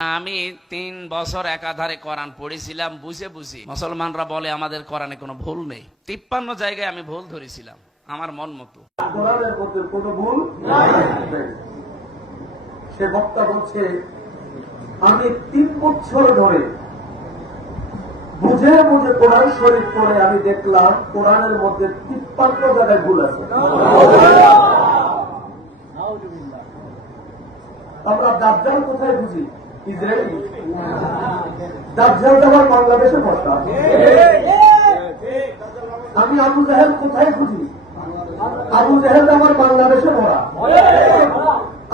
আমি 3 বছর একাধারে কোরআন পড়েছিলাম বুঝে বুঝি। মুসলমানরা বলে আমাদের কোরআনে কোনো ভুল নেই। 53 জায়গায় আমি ভুল ধরেছিলাম আমার মন মতো। কোরআনের মধ্যে কোনো ভুল নাই। সে বক্তা বলছে আমি 3 বছর ধরে বুঝে বুঝে কোরআন শরীফ পড়ে আমি দেখলাম কোরআনের মধ্যে 53 জায়গায় ভুল আছে। আমরা দাজ্জাল কোথায় বুঝি? ইসরায়েলি। দাজ্জাল আমার বাংলাদেশে বসা। আমি আবু জাহেল কোথায় বুঝি? আবু জাহেল আমার বাংলাদেশে ভরা।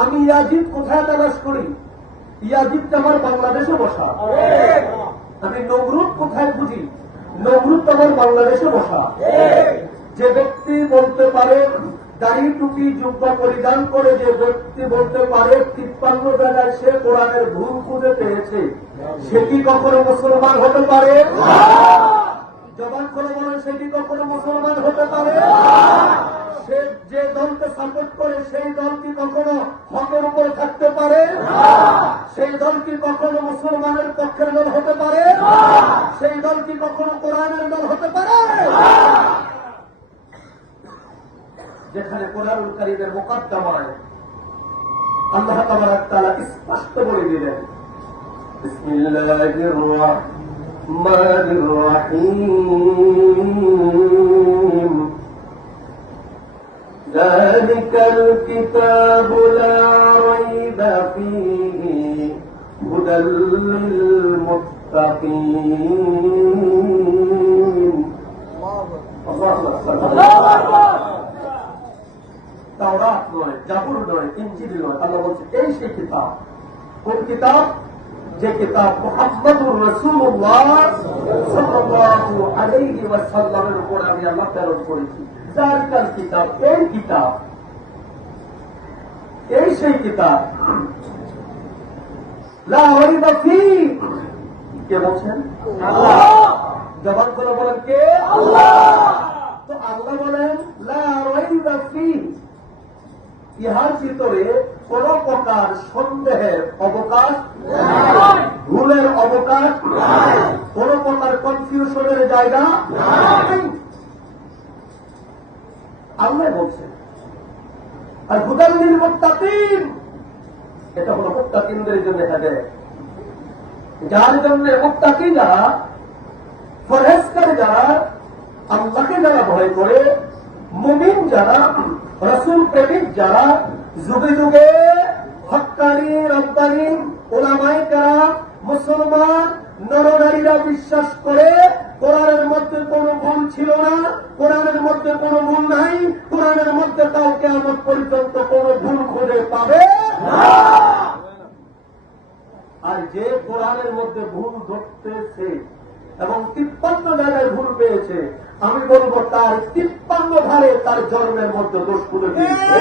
আমি ইয়াজিদ কোথায় তালাশ করি? ইয়াজিদ আমার বাংলাদেশে বসা। আমি নমরুদ কোথায় বুঝি? নমরুদ আমার বাংলাদেশে বসা। যে ব্যক্তি বলতে পারে দাড়ি টুপি জুব্বা পরিধান করে, যে ব্যক্তি বলতে পারে 53 জায়গায় সে কোরআনের ভুল খুঁজে পেয়েছে, সে কি কখনো মুসলমান হতে পারে? জবান করে বলেন, সে কি কখনো মুসলমান হতে পারে? সে যে দলকে সাপোর্ট করে সেই দল কি কখনো হকের উপর থাকতে পারে? সেই দল কি কখনো মুসলমানের পক্ষের দল হতে পারে? সেই দল কি কখনো কোরআনের দল হতে পারে? যেখানে কোরআনুল কারীমের মুকদ্দমায় আল্লাহ তাআলা স্পষ্ট বলে দিলেন, বিসমিল্লাহির রাহমানির রাহিম, যালিকাল কিতাবু লা রাইবা ফীহি হুদাল লিল মুত্তাকিন। আল্লাহু আকবার। তাওরাত নয়, জাবুর নয়, ইনজিল নয়, আল্লাহ বলছে এই সেই কিতাব। কোন কিতাব? যে কিতাব মুহাম্মদুর রাসূলুল্লাহ সাল্লাল্লাহু আলাইহি ওয়াসাল্লামের উপর আমি আল্লাহ প্রেরণ করেছি। যালিকাল কিতাব, এই কিতাব, এই সেই কিতাব লা রাইবা ফীহি। কে বলছেন? আল্লাহ। জবান করে বলেন কে? আল্লাহ। তো আল্লাহ বলেন লা রাইবা ফীহি, ইহার ভিতরে কোন প্রকার সন্দেহের অবকাশ নাই, ভুলের অবকাশ নাই, কোন প্রকার কনফিউশনের জায়গা নাই। আল্লাহ বলছেন। আর হুদাল লিল মুত্তাকিন, এটা হলো মুত্তাকিনদের জন্য হেদায়েত। যার জন্য মুত্তাকি যারা, পরহেজগার যারা, আল্লাহকে যারা ভয় করে, মুমিন যারা, রাসূল প্রেমিক যারা, যুগে যুগে হক্কানি রব্বানি উলামায়ে কেরাম মুসলমান নরনারীরা বিশ্বাস করে কোরআনের মধ্যে কোনো ভুল ছিল না, কোরআনের মধ্যে কোনো ভুল নাই, কোরআনের মধ্যে তাও কিয়ামত পর্যন্ত কোনো ভুল খুঁজে পাবে না। আর যে কোরআনের মধ্যে ভুল ধরতেছে এবং 53 জায়গায় ভুল পেয়েছে, আমি বলবো তার 53 ধারে তার জন্মের মধ্যে দোষ খুলে দিয়েছে।